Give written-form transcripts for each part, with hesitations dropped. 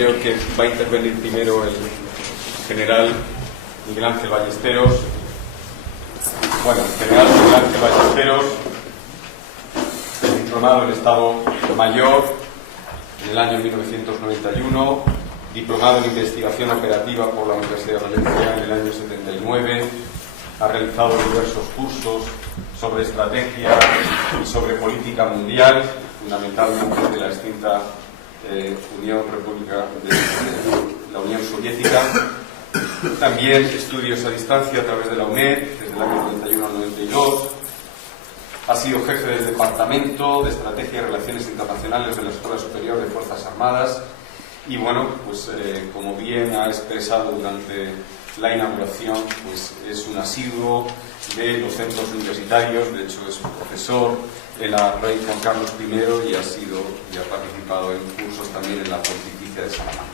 creo que va a intervenir primero el general Miguel Ángel Ballesteros. Bueno, el general Miguel Ángel Ballesteros, diplomado en Estado Mayor en el año 1991, diplomado en Investigación Operativa por la Universidad de Valencia en el año 79, ha realizado diversos cursos sobre estrategia y sobre política mundial, fundamentalmente de la extinta República de la Unión Soviética. También estudios a distancia a través de la UNED desde el año 91 al 92. Ha sido jefe del Departamento de Estrategia y Relaciones Internacionales de la Escuela Superior de Fuerzas Armadas y bueno, pues como bien ha expresado durante la inauguración, pues es un asiduo de los centros universitarios. De hecho es profesor en la Rey Juan Carlos I y ha participado en cursos también en la Pontificia de Salamanca.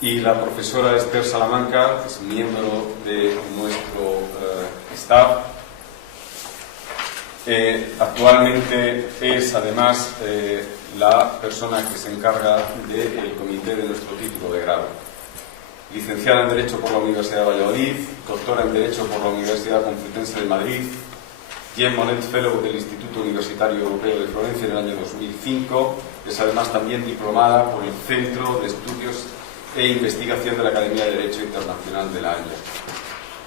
Y la profesora Esther Salamanca es miembro de nuestro staff. Actualmente es además la persona que se encarga del comité de nuestro título de grado. Licenciada en Derecho por la Universidad de Valladolid, doctora en Derecho por la Universidad Complutense de Madrid, Jean Monnet Fellow del Instituto Universitario Europeo de Florencia en el año 2005. Es además también diplomada por el Centro de Estudios e Investigación de la Academia de Derecho Internacional de la Haya.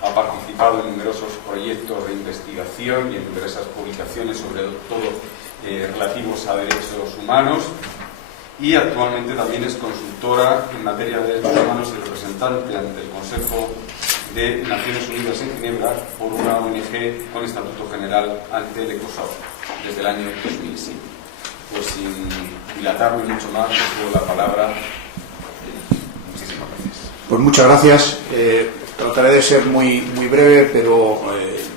Ha participado en numerosos proyectos de investigación y en numerosas publicaciones, sobre todo relativos a derechos humanos, y actualmente también es consultora en materia de derechos humanos y representante ante el Consejo de Naciones Unidas en Ginebra por una ONG con estatuto general ante el ECOSOC desde el año 2007. Pues sin dilatarme mucho más, les doy la palabra. Muchísimas gracias. Pues muchas gracias. Trataré de ser muy breve, pero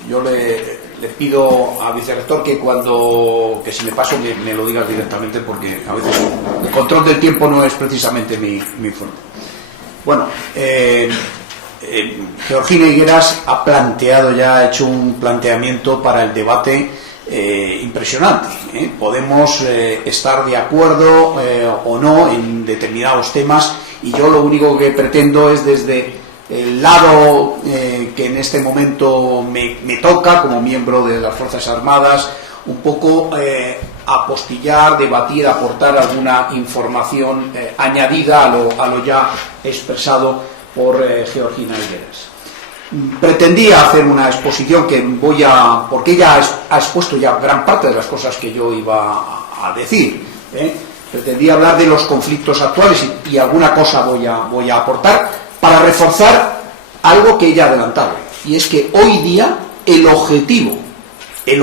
yo le pido al vicerrector que si me paso me lo digas directamente, porque a veces el control del tiempo no es precisamente mi fuerte. Bueno, Georgina Higueras ha hecho un planteamiento para el debate impresionante. Podemos estar de acuerdo o no en determinados temas, y yo lo único que pretendo es, desde el lado que en este momento me toca como miembro de las Fuerzas Armadas, un poco apostillar, debatir, aportar alguna información añadida a lo ya expresado por Georgina Higueras. Pretendía hacer una exposición porque ella ha expuesto ya gran parte de las cosas que yo iba a decir. Pretendía hablar de los conflictos actuales y alguna cosa voy a aportar para reforzar algo que ella ha adelantado, y es que hoy día el objetivo en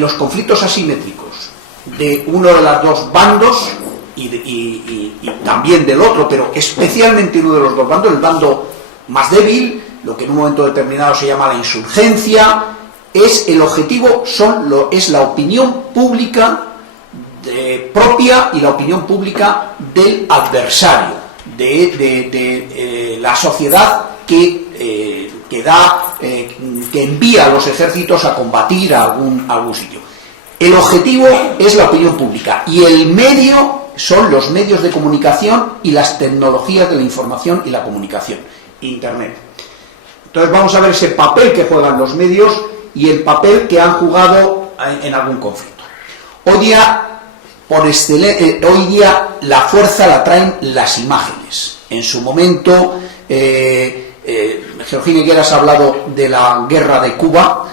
los conflictos asimétricos de uno de los dos bandos y también del otro, pero especialmente uno de los dos bandos, el bando más débil, lo que en un momento determinado se llama la insurgencia, es la opinión pública propia y la opinión pública del adversario, de la sociedad que envía a los ejércitos a combatir a algún sitio. El objetivo es la opinión pública, y el medio son los medios de comunicación y las tecnologías de la información y la comunicación, Internet. Entonces vamos a ver ese papel que juegan los medios y el papel que han jugado en algún conflicto. Hoy día la fuerza la traen las imágenes. En su momento, Georgina Higueras ha hablado de la guerra de Cuba,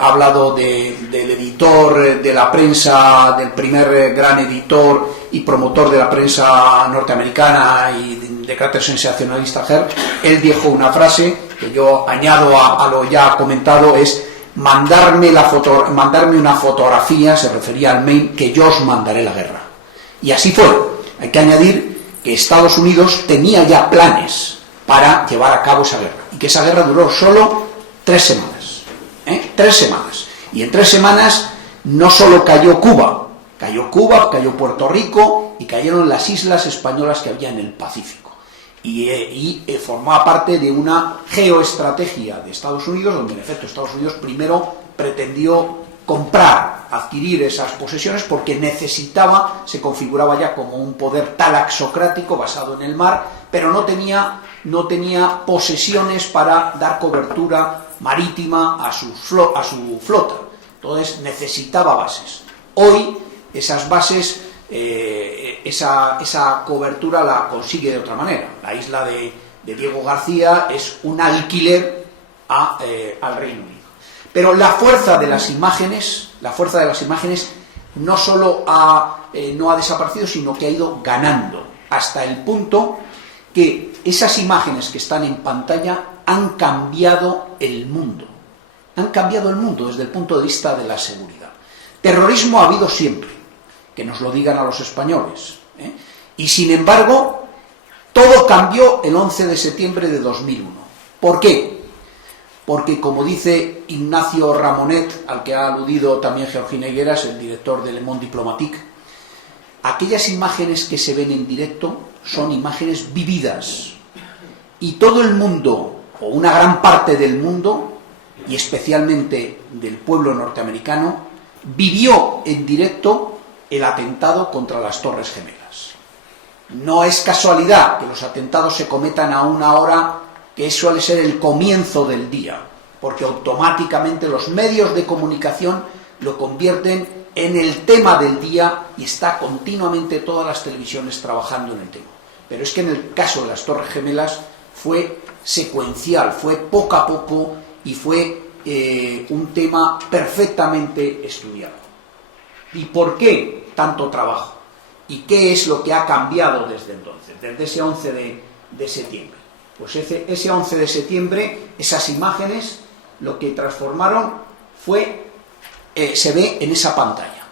ha hablado del editor de la prensa, del primer gran editor y promotor de la prensa norteamericana y de carácter sensacionalista, Herb. Él dijo una frase que yo añado a lo ya comentado, es: mandarme una fotografía, se refería al mail, que yo os mandaré la guerra. Y así fue. Hay que añadir que Estados Unidos tenía ya planes para llevar a cabo esa guerra, y que esa guerra duró solo 3 semanas. 3 semanas. Y en 3 semanas no solo cayó Cuba, cayó Puerto Rico y cayeron las islas españolas que había en el Pacífico. Y formaba parte de una geoestrategia de Estados Unidos, donde en efecto Estados Unidos primero pretendió comprar, adquirir esas posesiones, porque necesitaba, se configuraba ya como un poder talaxocrático basado en el mar, pero no tenía posesiones para dar cobertura marítima a su flota. Entonces necesitaba bases. Hoy esas bases, esa cobertura la consigue de otra manera. La isla de Diego García es un alquiler al Reino Unido. Pero la fuerza de las imágenes no solo no ha desaparecido, sino que ha ido ganando, hasta el punto que esas imágenes que están en pantalla han cambiado el mundo. Han cambiado el mundo desde el punto de vista de la seguridad. Terrorismo ha habido siempre, que nos lo digan a los españoles, ¿eh? Y sin embargo, todo cambió el 11 de septiembre de 2001. ¿Por qué? Porque, como dice Ignacio Ramonet, al que ha aludido también Georgina Higueras, el director de Le Monde Diplomatique, aquellas imágenes que se ven en directo son imágenes vividas. Y todo el mundo, o una gran parte del mundo, y especialmente del pueblo norteamericano, vivió en directo el atentado contra las Torres Gemelas. No es casualidad que los atentados se cometan a una hora que suele ser el comienzo del día, porque automáticamente los medios de comunicación lo convierten en el tema del día y está continuamente todas las televisiones trabajando en el tema. Pero es que en el caso de las Torres Gemelas fue secuencial, fue poco a poco y fue un tema perfectamente estudiado. ¿Y por qué tanto trabajo? ¿Y qué es lo que ha cambiado desde entonces, desde ese 11 de septiembre? Pues ese 11 de septiembre, esas imágenes, lo que transformaron fue, se ve en esa pantalla.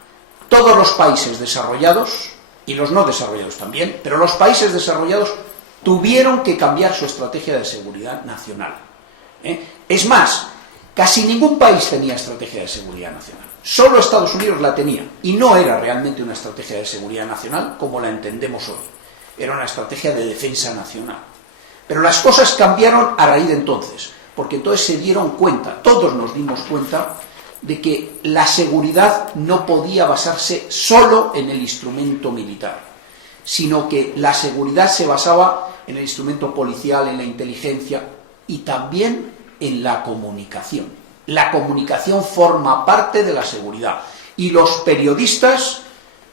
Todos los países desarrollados, y los no desarrollados también, pero los países desarrollados tuvieron que cambiar su estrategia de seguridad nacional. Es más, casi ningún país tenía estrategia de seguridad nacional. Solo Estados Unidos la tenía, y no era realmente una estrategia de seguridad nacional como la entendemos hoy. Era una estrategia de defensa nacional. Pero las cosas cambiaron a raíz de entonces, porque entonces se dieron cuenta, todos nos dimos cuenta, de que la seguridad no podía basarse solo en el instrumento militar, sino que la seguridad se basaba en el instrumento policial, en la inteligencia y también en la comunicación. La comunicación forma parte de la seguridad y los periodistas,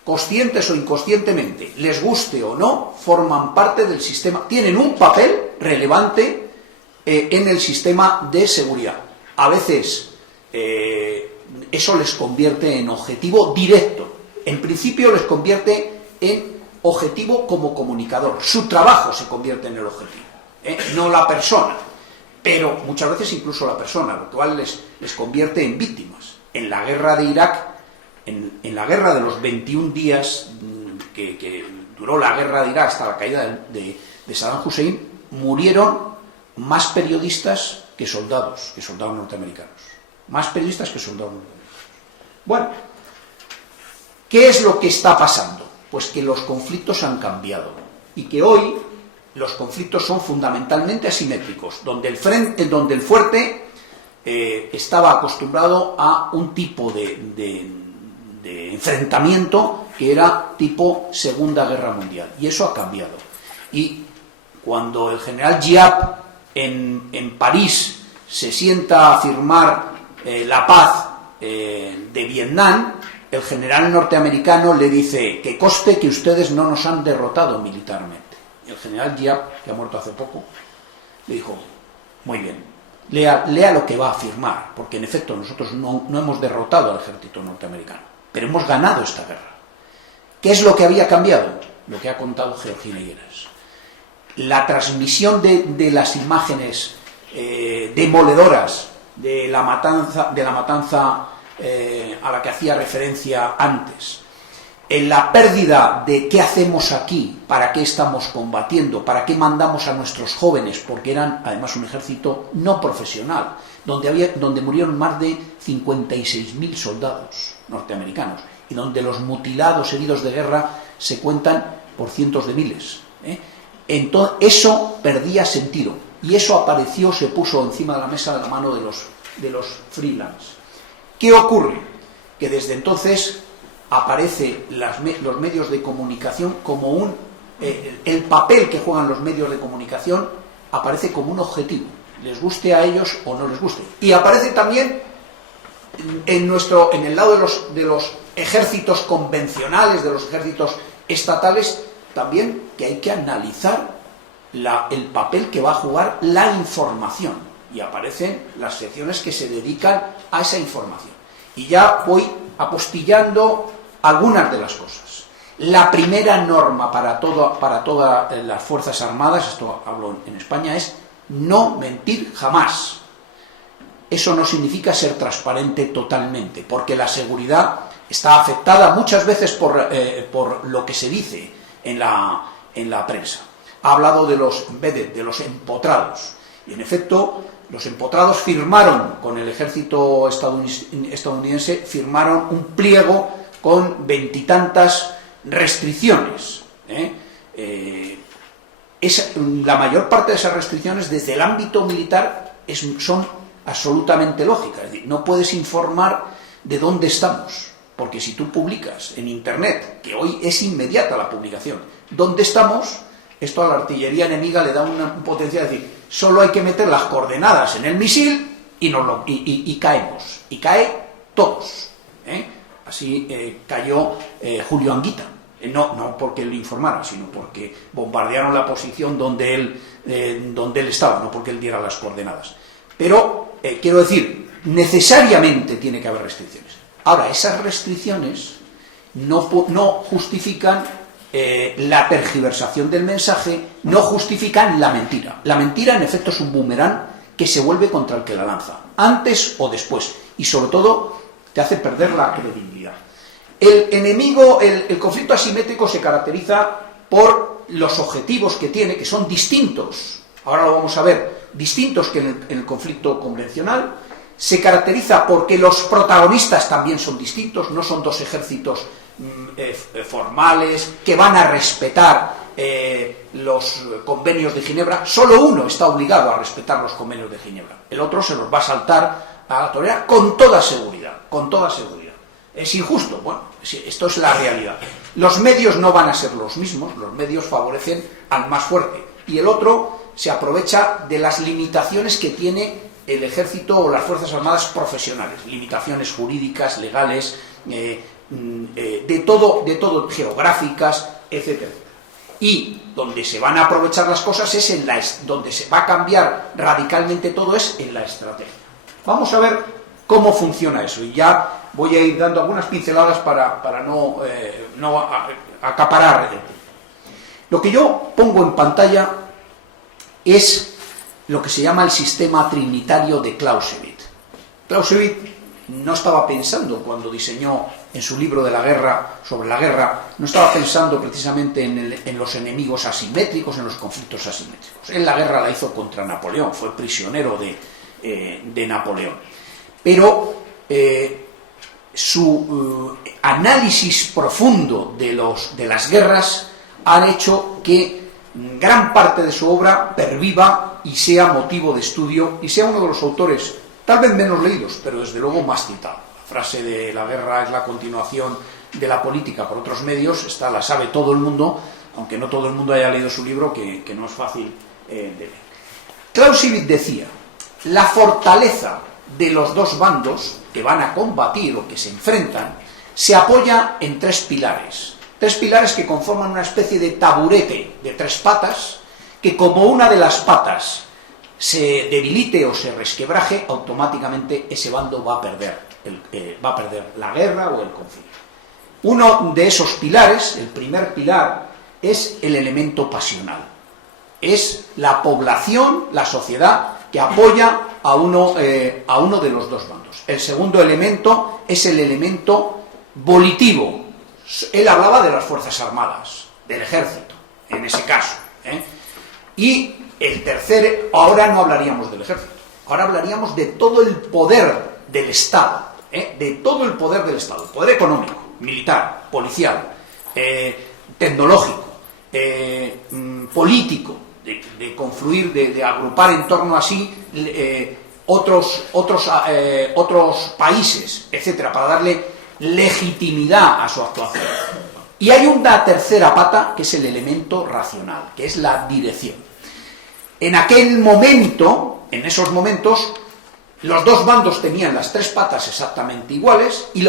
conscientes o inconscientemente, les guste o no, forman parte del sistema, tienen un papel relevante en el sistema de seguridad. A veces eso les convierte en objetivo directo. En principio les convierte en objetivo como comunicador. Su trabajo se convierte en el objetivo, no la persona. Pero muchas veces incluso la persona, lo cual les convierte en víctimas. En la guerra de Irak, en la guerra de los 21 días que duró la guerra de Irak hasta la caída de Saddam Hussein, murieron más periodistas que soldados norteamericanos. Más periodistas que soldados norteamericanos. Bueno, ¿qué es lo que está pasando? Pues que los conflictos han cambiado y que hoy los conflictos son fundamentalmente asimétricos, donde el fuerte estaba acostumbrado a un tipo de enfrentamiento que era tipo Segunda Guerra Mundial, y eso ha cambiado. Y cuando el general Giap en París se sienta a firmar la paz de Vietnam, el general norteamericano le dice que conste que ustedes no nos han derrotado militarmente. El general Giap, que ha muerto hace poco, le dijo, muy bien, lea lo que va a firmar, porque en efecto nosotros no hemos derrotado al ejército norteamericano, pero hemos ganado esta guerra. ¿Qué es lo que había cambiado? Lo que ha contado Georgina Higueras. La transmisión de las imágenes demoledoras de la matanza a la que hacía referencia antes, en la pérdida de qué hacemos aquí, para qué estamos combatiendo, para qué mandamos a nuestros jóvenes, porque eran además un ejército no profesional, donde murieron más de 56.000 soldados norteamericanos, y donde los mutilados, heridos de guerra, se cuentan por cientos de miles. Entonces, eso perdía sentido, y eso apareció, se puso encima de la mesa de la mano de los freelance. ¿Qué ocurre? que desde entonces aparece los medios de comunicación como el papel que juegan los medios de comunicación aparece como un objetivo, les guste a ellos o no les guste. Y aparece también en el lado de los ejércitos convencionales, de los ejércitos estatales, también que hay que analizar el papel que va a jugar la información. Y aparecen las secciones que se dedican a esa información. Y ya voy apostillando algunas de las cosas. La primera norma para todas las Fuerzas Armadas, esto hablo en España, es no mentir jamás. Eso no significa ser transparente totalmente, porque la seguridad está afectada muchas veces por lo que se dice en la prensa. Ha hablado de los embedded, de los empotrados. Y en efecto, los empotrados firmaron con el ejército estadounidense, firmaron un pliego con 20 y tantas restricciones. La mayor parte de esas restricciones desde el ámbito militar son absolutamente lógicas. Es decir, no puedes informar de dónde estamos, porque si tú publicas en Internet, que hoy es inmediata la publicación, dónde estamos, esto a la artillería enemiga le da un potencial. Es decir, solo hay que meter las coordenadas en el misil y caemos. Y cae todos. Así cayó Julio Anguita. No porque él informara, sino porque bombardearon la posición donde él estaba, no porque él diera las coordenadas. Pero, quiero decir, necesariamente tiene que haber restricciones. Ahora, esas restricciones no justifican la tergiversación del mensaje, no justifican la mentira. La mentira, en efecto, es un boomerang que se vuelve contra el que la lanza, antes o después, y sobre todo te hace perder la credibilidad. El enemigo, el conflicto asimétrico se caracteriza por los objetivos que tiene, que son distintos, ahora lo vamos a ver, distintos que en el conflicto convencional. Se caracteriza porque los protagonistas también son distintos, no son dos ejércitos formales que van a respetar los convenios de Ginebra. Solo uno está obligado a respetar los convenios de Ginebra, el otro se los va a saltar a la torera con toda seguridad, con toda seguridad. ¿Es injusto? Bueno, esto es la realidad. Los medios no van a ser los mismos, los medios favorecen al más fuerte y el otro se aprovecha de las limitaciones que tiene el ejército o las Fuerzas Armadas profesionales, limitaciones jurídicas, legales, de todo, geográficas, etc. Y donde se van a aprovechar las cosas donde se va a cambiar radicalmente todo es en la estrategia. Vamos a ver cómo funciona eso y ya voy a ir dando algunas pinceladas para no acaparar. Lo que yo pongo en pantalla es lo que se llama el sistema trinitario de Clausewitz. Clausewitz no estaba pensando, cuando diseñó en su libro de la guerra, sobre la guerra, no estaba pensando precisamente en los enemigos asimétricos, en los conflictos asimétricos. Él la guerra la hizo contra Napoleón, fue prisionero de Napoleón. Pero su análisis profundo de las guerras han hecho que gran parte de su obra perviva y sea motivo de estudio y sea uno de los autores tal vez menos leídos, pero desde luego más citado. La frase de la guerra es la continuación de la política por otros medios, esta la sabe todo el mundo, aunque no todo el mundo haya leído su libro, que no es fácil de leer. Clausewitz decía: la fortaleza de los dos bandos que van a combatir o que se enfrentan se apoya en tres pilares que conforman una especie de taburete de tres patas, que como una de las patas se debilite o se resquebraje, automáticamente ese bando va a perder la guerra o el conflicto. Uno de esos pilares, el primer pilar, es el elemento pasional. Es la población, la sociedad, que apoya a uno de los dos bandos. El segundo elemento es el elemento volitivo. Él hablaba de las Fuerzas Armadas, del ejército, en ese caso. Y el tercer, ahora no hablaríamos del ejército, ahora hablaríamos de todo el poder del Estado, de todo el poder del Estado, el poder económico, militar, policial, tecnológico, político, de confluir, de agrupar en torno a sí otros países, etcétera, para darle legitimidad a su actuación. Y hay una tercera pata, que es el elemento racional, que es la dirección. En aquel momento, en esos momentos, los dos bandos tenían las tres patas exactamente iguales y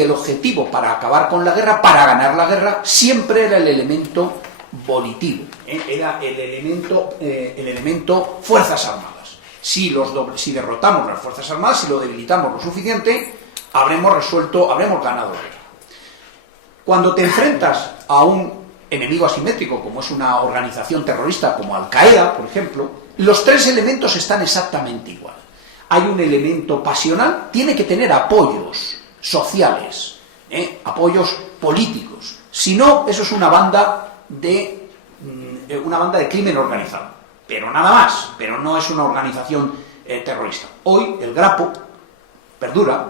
el objetivo para acabar con la guerra, para ganar la guerra, siempre era el elemento volitivo, era el elemento fuerzas armadas. Si derrotamos las fuerzas armadas, si lo debilitamos lo suficiente, habremos ganado la guerra. Cuando te enfrentas a un enemigo asimétrico, como es una organización terrorista como Al-Qaeda, por ejemplo, los tres elementos están exactamente igual. Hay un elemento pasional, tiene que tener apoyos sociales, apoyos políticos. Si no, eso es una banda de crimen organizado. Pero nada más, pero no es una organización terrorista. Hoy el Grapo perdura,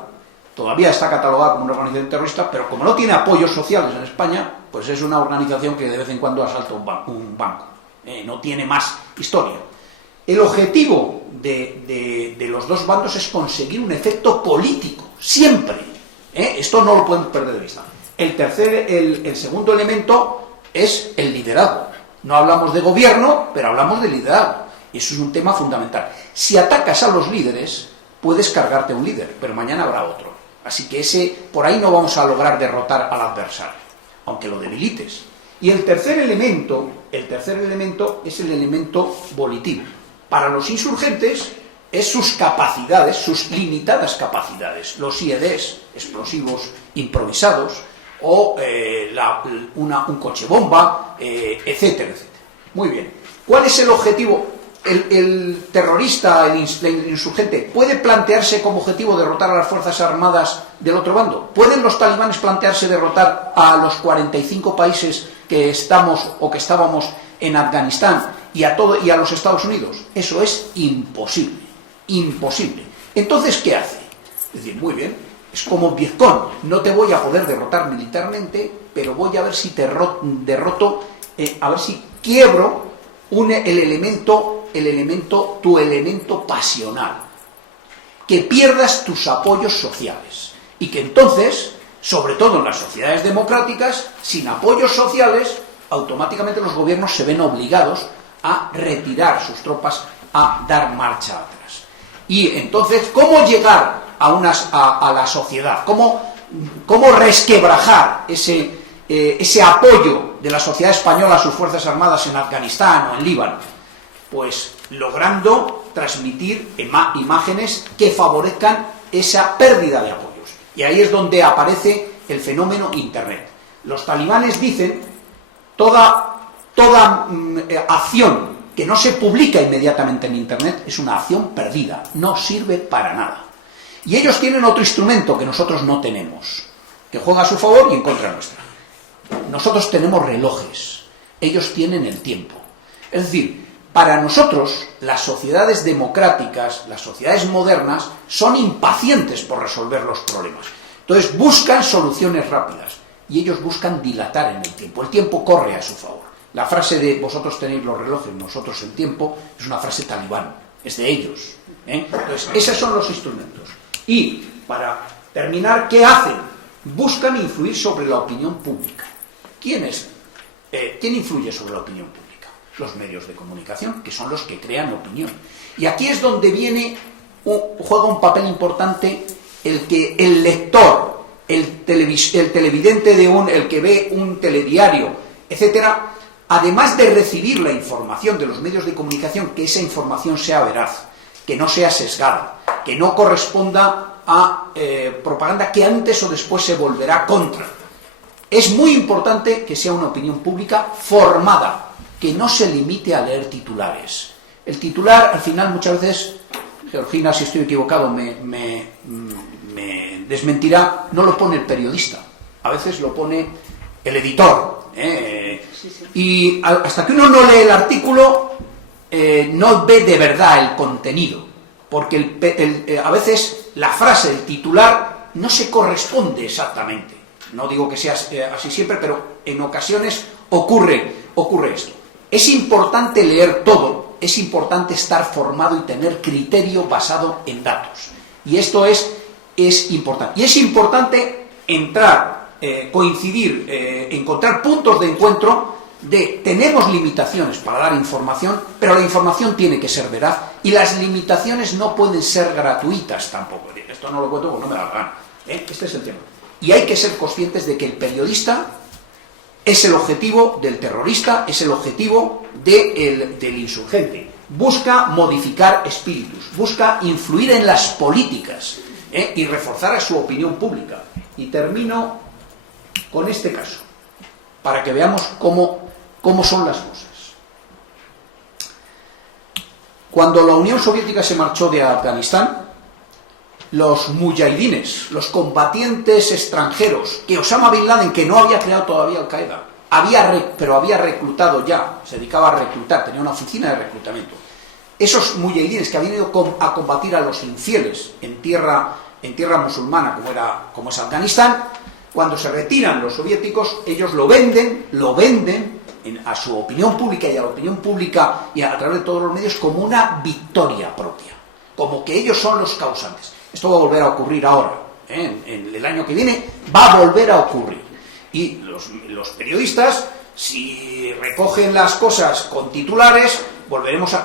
todavía está catalogada como una organización terrorista, pero como no tiene apoyos sociales en España, pues es una organización que de vez en cuando asalta un banco. No tiene más historia. El objetivo de los dos bandos es conseguir un efecto político, siempre. Esto no lo podemos perder de vista. El segundo elemento es el liderazgo. No hablamos de gobierno, pero hablamos de liderazgo. Y eso es un tema fundamental. Si atacas a los líderes, puedes cargarte a un líder, pero mañana habrá otro. Así que por ahí no vamos a lograr derrotar al adversario, aunque lo debilites. Y el tercer elemento es el elemento volitivo. Para los insurgentes es sus capacidades, sus limitadas capacidades, los IEDs, explosivos improvisados, o un coche bomba, etcétera, etcétera. Muy bien. ¿Cuál es el objetivo? El terrorista, el insurgente, ¿puede plantearse como objetivo derrotar a las fuerzas armadas del otro bando? ¿Pueden los talibanes plantearse derrotar a los 45 países que estamos o que estábamos en Afganistán y a los Estados Unidos? Eso es imposible, imposible. Entonces, ¿qué hace? Es decir, muy bien, es como Vietcong, no te voy a poder derrotar militarmente, pero voy a ver si te derroto, a ver si quiebro tu elemento pasional, que pierdas tus apoyos sociales y que entonces, sobre todo en las sociedades democráticas, sin apoyos sociales, automáticamente los gobiernos se ven obligados a retirar sus tropas, a dar marcha atrás. Y entonces, ¿cómo llegar a la sociedad? ¿Cómo resquebrajar ese apoyo de la sociedad española a sus fuerzas armadas en Afganistán o en Líbano? Pues logrando transmitir imágenes que favorezcan esa pérdida de apoyos. Y ahí es donde aparece el fenómeno Internet. Los talibanes dicen: toda acción que no se publica inmediatamente en Internet es una acción perdida, no sirve para nada. Y ellos tienen otro instrumento que nosotros no tenemos, que juega a su favor y en contra nuestra. Nosotros tenemos relojes, ellos tienen el tiempo. Es decir, para nosotros, las sociedades democráticas, las sociedades modernas, son impacientes por resolver los problemas. Entonces buscan soluciones rápidas y ellos buscan dilatar en el tiempo. El tiempo corre a su favor. La frase de vosotros tenéis los relojes, nosotros el tiempo, es una frase talibán, es de ellos. Entonces, esos son los instrumentos. Y, para terminar, ¿qué hacen? Buscan influir sobre la opinión pública. ¿Quién influye sobre la opinión pública? Los medios de comunicación, que son los que crean opinión. Y aquí es donde juega un papel importante el lector, el televidente el que ve un telediario, etcétera. Además de recibir la información de los medios de comunicación, que esa información sea veraz, que no sea sesgada, que no corresponda a propaganda que antes o después se volverá contra. Es muy importante que sea una opinión pública formada, que no se limite a leer titulares. El titular, al final, muchas veces, Georgina, si estoy equivocado, me desmentirá, no lo pone el periodista, a veces lo pone el editor. Y hasta que uno no lee el artículo, no ve de verdad el contenido, porque a veces la frase, el titular, no se corresponde exactamente. No digo que sea así siempre, pero en ocasiones ocurre esto. Es importante leer todo, es importante estar formado y tener criterio basado en datos. Y esto es importante. Y es importante coincidir, encontrar puntos de encuentro de tenemos limitaciones para dar información, pero la información tiene que ser veraz y las limitaciones no pueden ser gratuitas tampoco. Esto no lo cuento porque no me da la gana. Este es el tema. Y hay que ser conscientes de que el periodista es el objetivo del terrorista, es el objetivo del insurgente. Busca modificar espíritus, busca influir en las políticas y reforzar a su opinión pública. Y termino con este caso, para que veamos cómo son las cosas. Cuando la Unión Soviética se marchó de Afganistán, los mujahidines, los combatientes extranjeros, que Osama Bin Laden, que no había creado todavía Al-Qaeda, pero había reclutado ya, se dedicaba a reclutar, tenía una oficina de reclutamiento. Esos mujahidines que habían ido a combatir a los infieles en tierra musulmana, como es Afganistán, cuando se retiran los soviéticos, ellos lo venden a su opinión pública y a la opinión pública y a través de todos los medios como una victoria propia, como que ellos son los causantes. Esto va a volver a ocurrir ahora, en el año que viene va a volver a ocurrir. Y los periodistas, si recogen las cosas con titulares,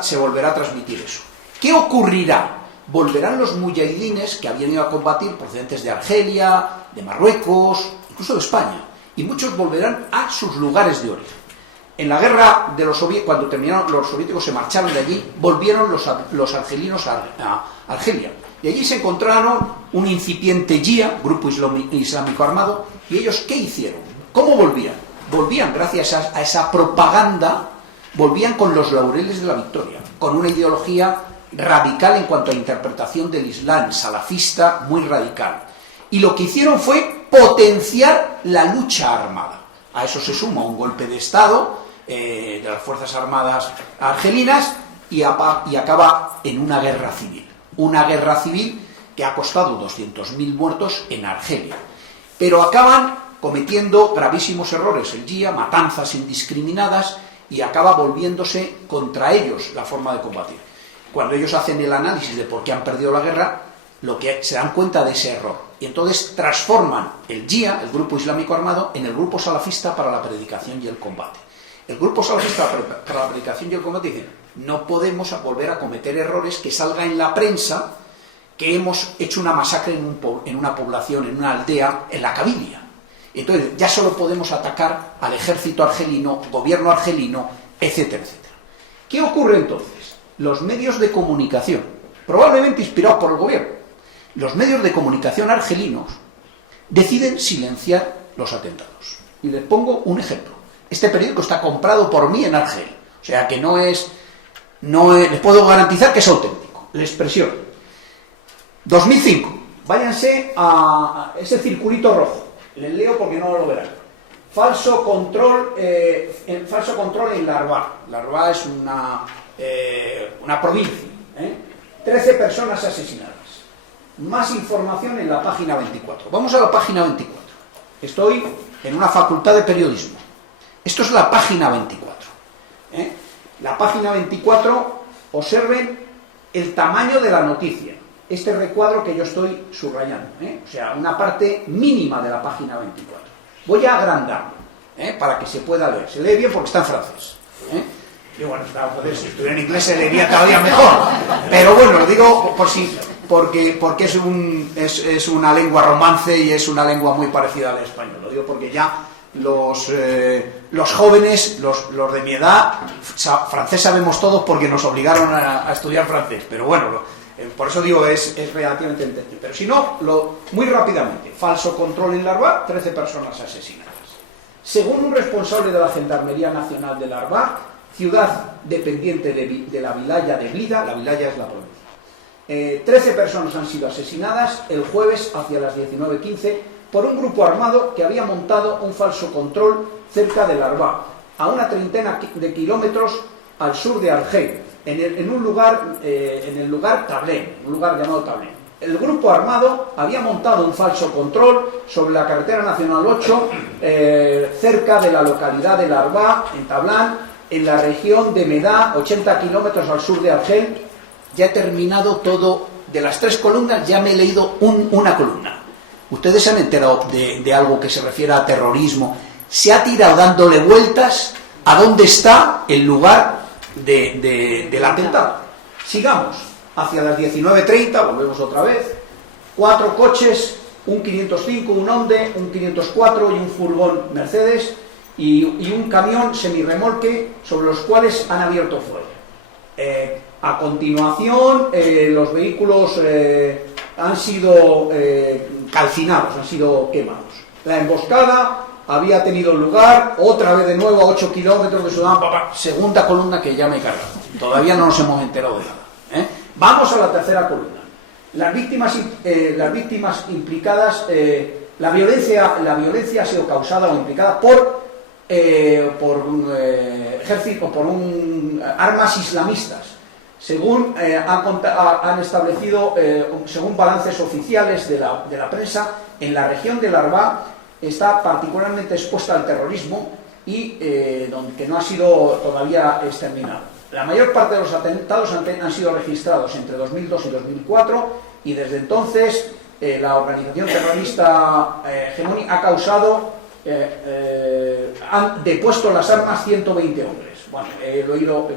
se volverá a transmitir eso. ¿Qué ocurrirá? Volverán los mujahidines que habían ido a combatir procedentes de Argelia, de Marruecos, incluso de España, y muchos volverán a sus lugares de origen. En la guerra de los soviéticos, cuando terminaron, los soviéticos se marcharon de allí, volvieron los argelinos a Argelia. Y allí se encontraron un incipiente YIA, grupo islámico armado, y ellos, ¿qué hicieron? ¿Cómo volvían? Volvían, gracias a esa propaganda, volvían con los laureles de la victoria, con una ideología radical en cuanto a interpretación del Islam, salafista, muy radical. Y lo que hicieron fue potenciar la lucha armada. A eso se suma un golpe de Estado de las Fuerzas Armadas argelinas y acaba en una guerra civil. Una guerra civil que ha costado 200.000 muertos en Argelia. Pero acaban cometiendo gravísimos errores el YIA, matanzas indiscriminadas, y acaba volviéndose contra ellos la forma de combatir. Cuando ellos hacen el análisis de por qué han perdido la guerra, se dan cuenta de ese error. Y entonces transforman el YIA, el grupo islámico armado, en el grupo salafista para la predicación y el combate. El grupo salafista para la predicación y el combate dice: no podemos volver a cometer errores que salga en la prensa que hemos hecho una masacre en una población, en una aldea, en la Kabilia. Entonces ya solo podemos atacar al ejército argelino, gobierno argelino, etcétera, etcétera. ¿Qué ocurre entonces? Los medios de comunicación, probablemente inspirados por el gobierno, los medios de comunicación argelinos deciden silenciar los atentados. Y les pongo un ejemplo. Este periódico está comprado por mí en Argel, o sea que les puedo garantizar que es auténtico. La expresión 2005, váyanse a ese circulito rojo, les leo porque no lo verán. Falso control en Larvá. Larvá es una provincia, 13 personas asesinadas. Más información en la página 24. Vamos a la página 24. Estoy en una facultad de periodismo. Esto es la página 24. La página 24, observen el tamaño de la noticia. Este recuadro que yo estoy subrayando, o sea, una parte mínima de la página 24. Voy a agrandarlo, para que se pueda leer. Se lee bien porque está en francés. Y bueno, si estuviera en inglés se leería todavía mejor. Pero bueno, lo digo porque es una lengua romance y es una lengua muy parecida al español. Lo digo porque ya los jóvenes, los de mi edad, francés sabemos todos porque nos obligaron a estudiar francés. Pero bueno, por eso digo, es relativamente entendible. Pero si no, muy rápidamente. Falso control en Larvá, 13 personas asesinadas. Según un responsable de la Gendarmería Nacional de Larvá, ciudad dependiente de la Vilaya de Blida, la Vilaya es la provincia. 13 personas han sido asesinadas el jueves hacia las 19:15 por un grupo armado que había montado un falso control cerca de Larvá, a una treintena de kilómetros al sur de Argel, en el lugar Tablén, un lugar llamado Tablén. El grupo armado había montado un falso control sobre la carretera nacional 8, cerca de la localidad de Larvá, en Tablán, en la región de Medá, 80 kilómetros al sur de Argel. Ya he terminado todo. De las 3 columnas ya me he leído una columna. ¿Ustedes se han enterado de algo que se refiere a terrorismo? ¿Se ha tirado dándole vueltas a dónde está el lugar del atentado? Sigamos. Hacia las 19:30, volvemos otra vez. 4 coches, un 505, un Honda, un 504 y un furgón Mercedes y un camión semirremolque sobre los cuales han abierto fuego. A continuación, los vehículos han sido calcinados, han sido quemados. La emboscada había tenido lugar otra vez de nuevo a 8 kilómetros de Sudán. Segunda columna que ya me he cargado. Todavía no nos hemos enterado de nada. Vamos a la tercera columna. Las víctimas implicadas, la violencia ha sido causada o implicada por ejército, por armas islamistas. Según han establecido, según balances oficiales de la prensa, en la región de Arba está particularmente expuesta al terrorismo y que no ha sido todavía exterminado. La mayor parte de los atentados han sido registrados entre 2002 y 2004 y desde entonces la organización terrorista Hegemony ha causado, han depuesto las armas 120 hombres. Bueno, lo he oído.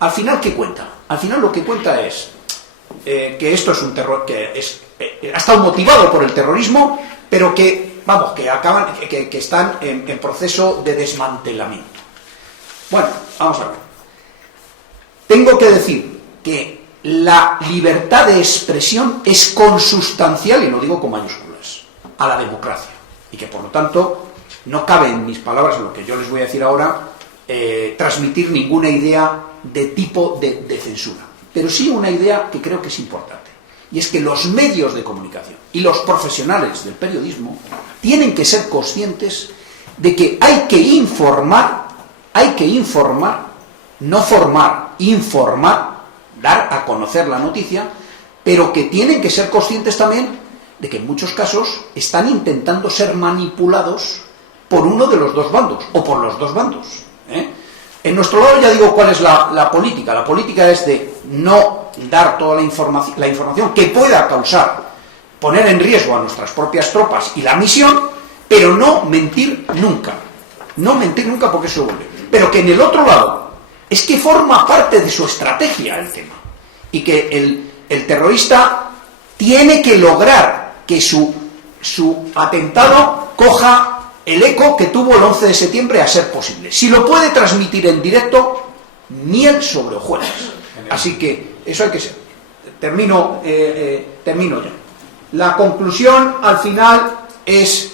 Al final, ¿qué cuenta? Al final lo que cuenta es que esto es un terror que ha estado motivado por el terrorismo, pero que están en proceso de desmantelamiento. Bueno, vamos a ver. Tengo que decir que la libertad de expresión es consustancial, y lo digo con mayúsculas, a la democracia, y que por lo tanto no cabe en mis palabras, en lo que yo les voy a decir ahora, transmitir ninguna idea de tipo de censura, pero sí una idea que creo que es importante, y es que los medios de comunicación y los profesionales del periodismo tienen que ser conscientes de que hay que informar, no formar, informar, dar a conocer la noticia, pero que tienen que ser conscientes también de que en muchos casos están intentando ser manipulados por uno de los dos bandos, o por los dos bandos. En nuestro lado ya digo cuál es la política. La política es de no dar toda la información que pueda poner en riesgo a nuestras propias tropas y la misión, pero no mentir nunca. No mentir nunca porque eso vuelve. Pero que en el otro lado es que forma parte de su estrategia el tema. Y que el terrorista tiene que lograr que su atentado coja el eco que tuvo el 11 de septiembre a ser posible. Si lo puede transmitir en directo, miel sobre hojuelas. Así que eso hay que ser. Termino ya. La conclusión al final es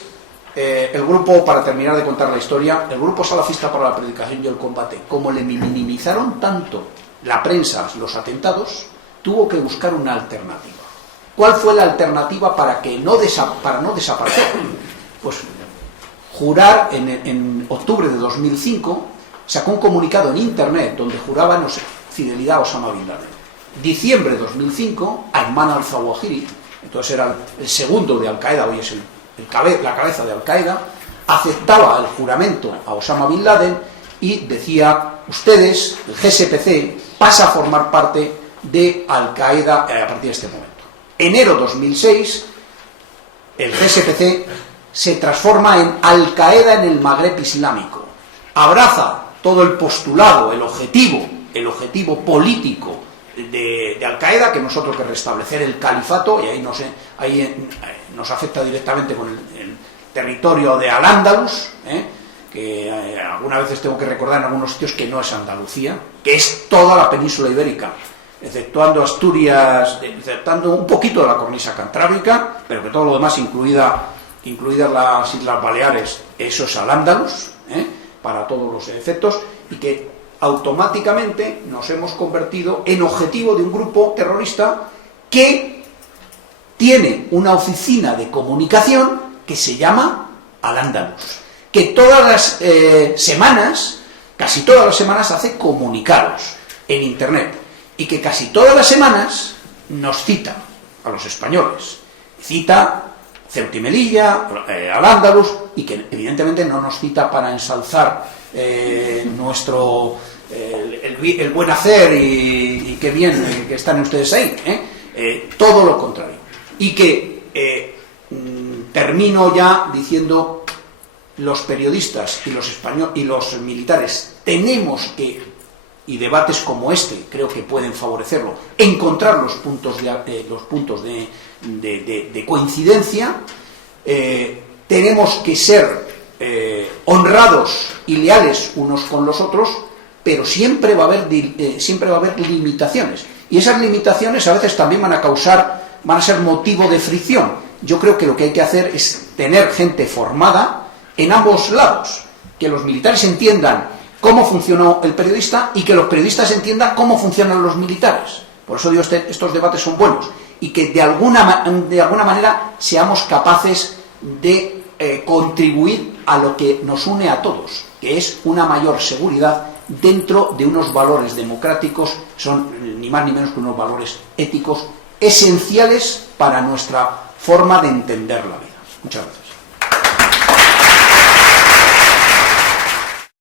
el grupo, para terminar de contar la historia, el grupo salafista para la predicación y el combate, como le minimizaron tanto la prensa los atentados, tuvo que buscar una alternativa. ¿Cuál fue la alternativa para no desaparecer? Pues jurar en octubre de 2005, sacó un comunicado en internet donde juraba fidelidad a Osama Bin Laden. Diciembre de 2005, Ayman al-Zawahiri, entonces era el segundo de Al-Qaeda, hoy es la cabeza de Al-Qaeda, aceptaba el juramento a Osama Bin Laden y decía: ustedes, el GSPC, pasa a formar parte de Al-Qaeda a partir de este momento. Enero 2006, el GSPC se transforma en Al-Qaeda en el Magreb islámico. Abraza todo el postulado, el objetivo político de Al-Qaeda, que no es otro que restablecer el califato, y ahí nos afecta directamente con el territorio de Al-Ándalus, que algunas veces tengo que recordar en algunos sitios que no es Andalucía, que es toda la península ibérica, exceptuando Asturias, exceptuando un poquito de la cornisa cantábrica, pero que todo lo demás, incluidas las Islas Baleares, eso es Al-Ándalus, para todos los efectos, y que automáticamente nos hemos convertido en objetivo de un grupo terrorista que tiene una oficina de comunicación que se llama Al-Ándalus, que todas las semanas, casi todas las semanas, hace comunicados en internet, y que casi todas las semanas nos cita a los españoles, cita Ceuta y Melilla, Al-Ándalus, y que evidentemente no nos cita para ensalzar nuestro el buen hacer y qué bien que están ustedes ahí, todo lo contrario, y que termino ya diciendo, los periodistas y los militares tenemos que, y debates como este creo que pueden favorecerlo, encontrar los puntos de coincidencia. Tenemos que ser honrados y leales unos con los otros, pero siempre va a haber limitaciones, y esas limitaciones a veces también van a ser motivo de fricción. Yo creo que lo que hay que hacer es tener gente formada en ambos lados, que los militares entiendan cómo funcionó el periodista y que los periodistas entiendan cómo funcionan los militares. Por eso digo, estos debates son buenos, y que de alguna manera seamos capaces de contribuir a lo que nos une a todos, que es una mayor seguridad dentro de unos valores democráticos, son ni más ni menos que unos valores éticos esenciales para nuestra forma de entender la vida. Muchas gracias.